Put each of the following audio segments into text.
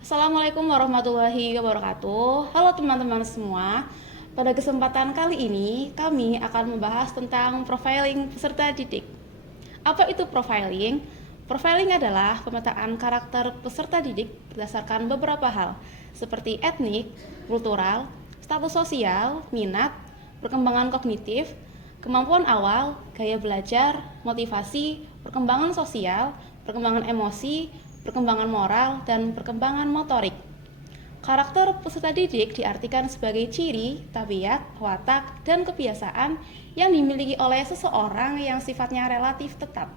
Assalamualaikum warahmatullahi wabarakatuh. Halo teman-teman semua. Pada kesempatan kali ini, kami akan membahas tentang profiling peserta didik. Apa itu profiling? Profiling adalah pemetaan karakter peserta didik berdasarkan beberapa hal, seperti etnik, kultural, status sosial, minat, perkembangan kognitif, kemampuan awal, gaya belajar, motivasi, perkembangan sosial, perkembangan emosi, perkembangan moral, dan perkembangan motorik. Karakter peserta didik diartikan sebagai ciri, tabiat, watak, dan kebiasaan yang dimiliki oleh seseorang yang sifatnya relatif tetap.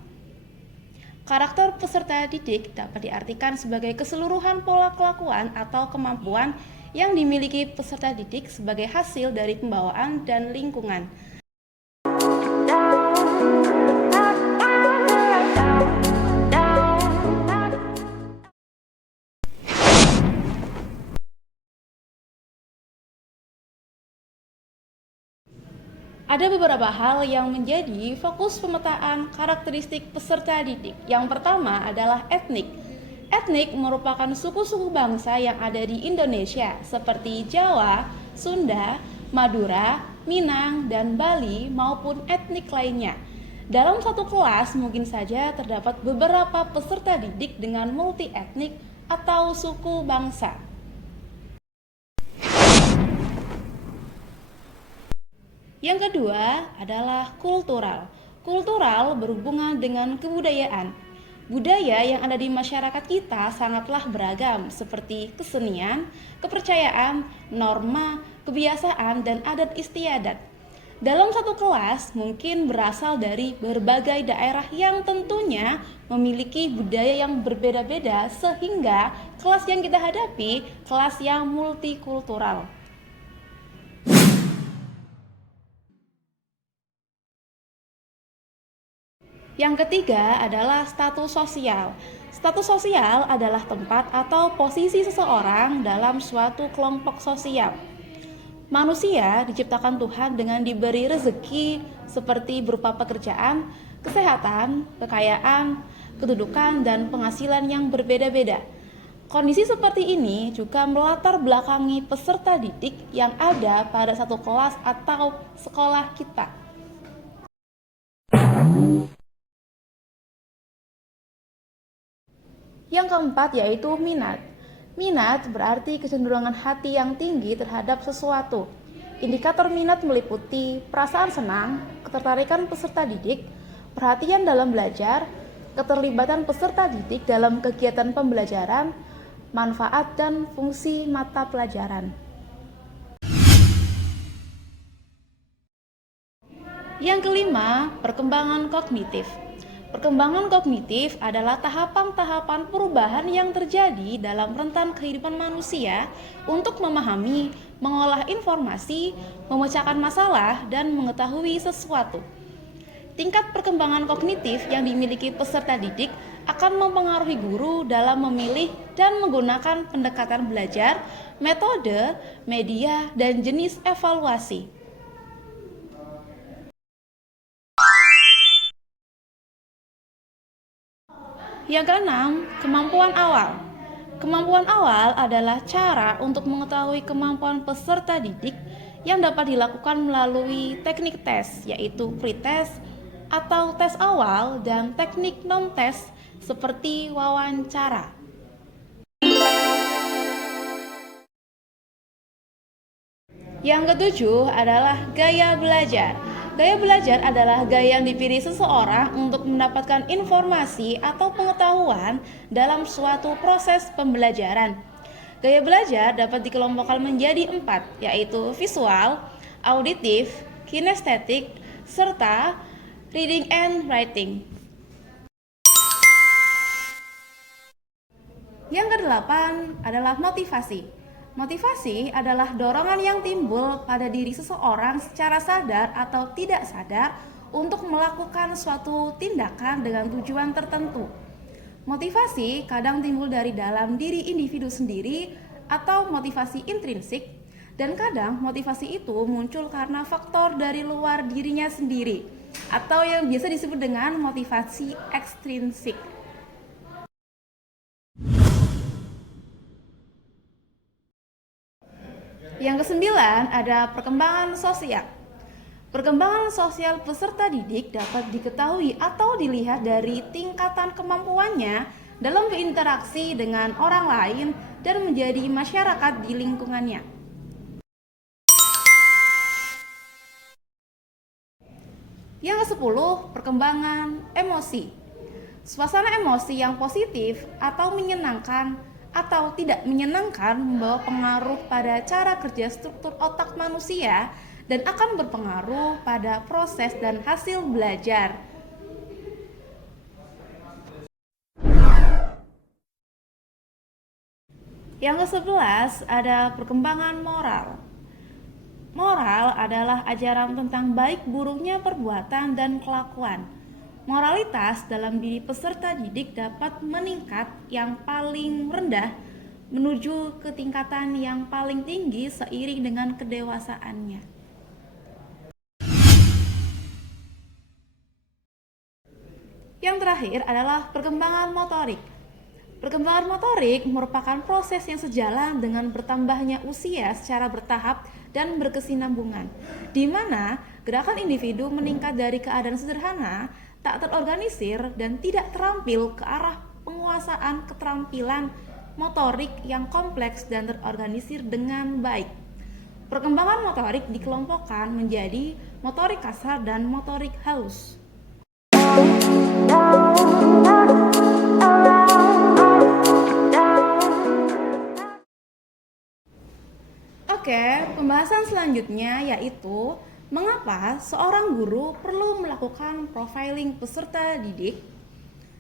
Karakter peserta didik dapat diartikan sebagai keseluruhan pola kelakuan atau kemampuan yang dimiliki peserta didik sebagai hasil dari pembawaan dan lingkungan. Ada beberapa hal yang menjadi fokus pemetaan karakteristik peserta didik. Yang pertama adalah etnik. Etnik merupakan suku-suku bangsa yang ada di Indonesia seperti Jawa, Sunda, Madura, Minang, dan Bali maupun etnik lainnya. Dalam satu kelas mungkin saja terdapat beberapa peserta didik dengan multi etnik atau suku bangsa. Yang kedua adalah kultural. Kultural berhubungan dengan kebudayaan. Budaya yang ada di masyarakat kita sangatlah beragam, seperti kesenian, kepercayaan, norma, kebiasaan, dan adat istiadat. Dalam satu kelas mungkin berasal dari berbagai daerah yang tentunya memiliki budaya yang berbeda-beda, sehingga kelas yang kita hadapi kelas yang multikultural. Yang ketiga adalah status sosial. Status sosial adalah tempat atau posisi seseorang dalam suatu kelompok sosial. Manusia diciptakan Tuhan dengan diberi rezeki seperti berupa pekerjaan, kesehatan, kekayaan, kedudukan, dan penghasilan yang berbeda-beda. Kondisi seperti ini juga melatar belakangi peserta didik yang ada pada satu kelas atau sekolah kita. Yang keempat yaitu minat. Minat berarti kecenderungan hati yang tinggi terhadap sesuatu. Indikator minat meliputi perasaan senang, ketertarikan peserta didik, perhatian dalam belajar, keterlibatan peserta didik dalam kegiatan pembelajaran, manfaat dan fungsi mata pelajaran. Yang kelima, perkembangan kognitif. Perkembangan kognitif adalah tahapan-tahapan perubahan yang terjadi dalam rentan kehidupan manusia untuk memahami, mengolah informasi, memecahkan masalah, dan mengetahui sesuatu. Tingkat perkembangan kognitif yang dimiliki peserta didik akan mempengaruhi guru dalam memilih dan menggunakan pendekatan belajar, metode, media, dan jenis evaluasi. Yang keenam, kemampuan awal. Kemampuan awal adalah cara untuk mengetahui kemampuan peserta didik yang dapat dilakukan melalui teknik tes, yaitu pretest atau tes awal dan teknik non-tes seperti wawancara. Yang ketujuh adalah gaya belajar. Gaya belajar adalah gaya yang dipilih seseorang untuk mendapatkan informasi atau pengetahuan dalam suatu proses pembelajaran. Gaya belajar dapat dikelompokkan menjadi 4, yaitu visual, auditif, kinestetik, serta reading and writing. Yang kedelapan adalah motivasi. Motivasi adalah dorongan yang timbul pada diri seseorang secara sadar atau tidak sadar untuk melakukan suatu tindakan dengan tujuan tertentu. Motivasi kadang timbul dari dalam diri individu sendiri atau motivasi intrinsik, dan kadang motivasi itu muncul karena faktor dari luar dirinya sendiri atau yang biasa disebut dengan motivasi ekstrinsik. Yang kesembilan ada perkembangan sosial. Perkembangan sosial peserta didik dapat diketahui atau dilihat dari tingkatan kemampuannya dalam berinteraksi dengan orang lain dan menjadi masyarakat di lingkungannya. Yang ke-10, perkembangan emosi. Suasana emosi yang positif atau menyenangkan atau tidak menyenangkan membawa pengaruh pada cara kerja struktur otak manusia dan akan berpengaruh pada proses dan hasil belajar. Yang ke-11 ada perkembangan moral. Moral adalah ajaran tentang baik buruknya perbuatan dan kelakuan. Moralitas dalam diri peserta didik dapat meningkat yang paling rendah menuju ke tingkatan yang paling tinggi seiring dengan kedewasaannya. Yang terakhir adalah perkembangan motorik. Perkembangan motorik merupakan proses yang sejalan dengan bertambahnya usia secara bertahap dan berkesinambungan, di mana gerakan individu meningkat dari keadaan sederhana, tak terorganisir, dan tidak terampil ke arah penguasaan keterampilan motorik yang kompleks dan terorganisir dengan baik. Perkembangan motorik dikelompokkan menjadi motorik kasar dan motorik halus. Oke, pembahasan selanjutnya yaitu mengapa seorang guru perlu melakukan profiling peserta didik.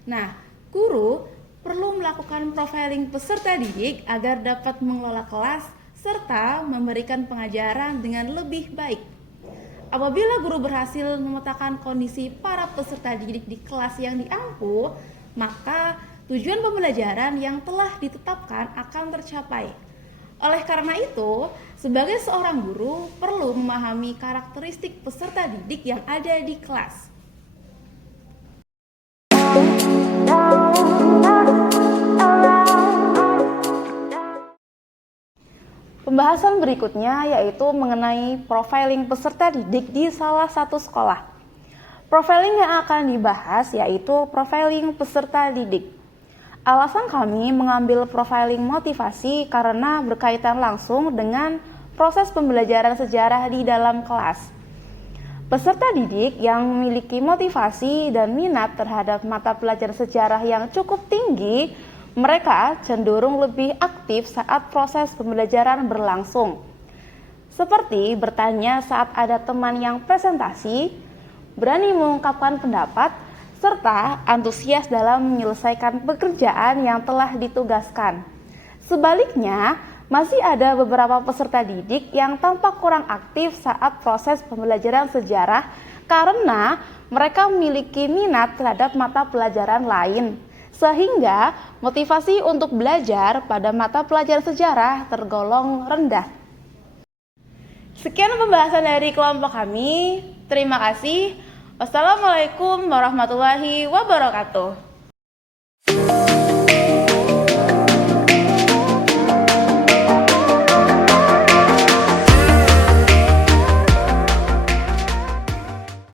Nah, guru perlu melakukan profiling peserta didik agar dapat mengelola kelas serta memberikan pengajaran dengan lebih baik. Apabila guru berhasil memetakan kondisi para peserta didik di kelas yang diampu, maka tujuan pembelajaran yang telah ditetapkan akan tercapai. Oleh karena itu, sebagai seorang guru perlu memahami karakteristik peserta didik yang ada di kelas. Pembahasan berikutnya yaitu mengenai profiling peserta didik di salah satu sekolah. Profiling yang akan dibahas yaitu profiling peserta didik. Alasan kami mengambil profiling motivasi karena berkaitan langsung dengan proses pembelajaran sejarah di dalam kelas. Peserta didik yang memiliki motivasi dan minat terhadap mata pelajaran sejarah yang cukup tinggi, mereka cenderung lebih aktif saat proses pembelajaran berlangsung. Seperti bertanya saat ada teman yang presentasi, berani mengungkapkan pendapat, serta antusias dalam menyelesaikan pekerjaan yang telah ditugaskan. Sebaliknya, masih ada beberapa peserta didik yang tampak kurang aktif saat proses pembelajaran sejarah karena mereka memiliki minat terhadap mata pelajaran lain, sehingga motivasi untuk belajar pada mata pelajaran sejarah tergolong rendah. Sekian pembahasan dari kelompok kami. Terima kasih. Wassalamualaikum warahmatullahi wabarakatuh.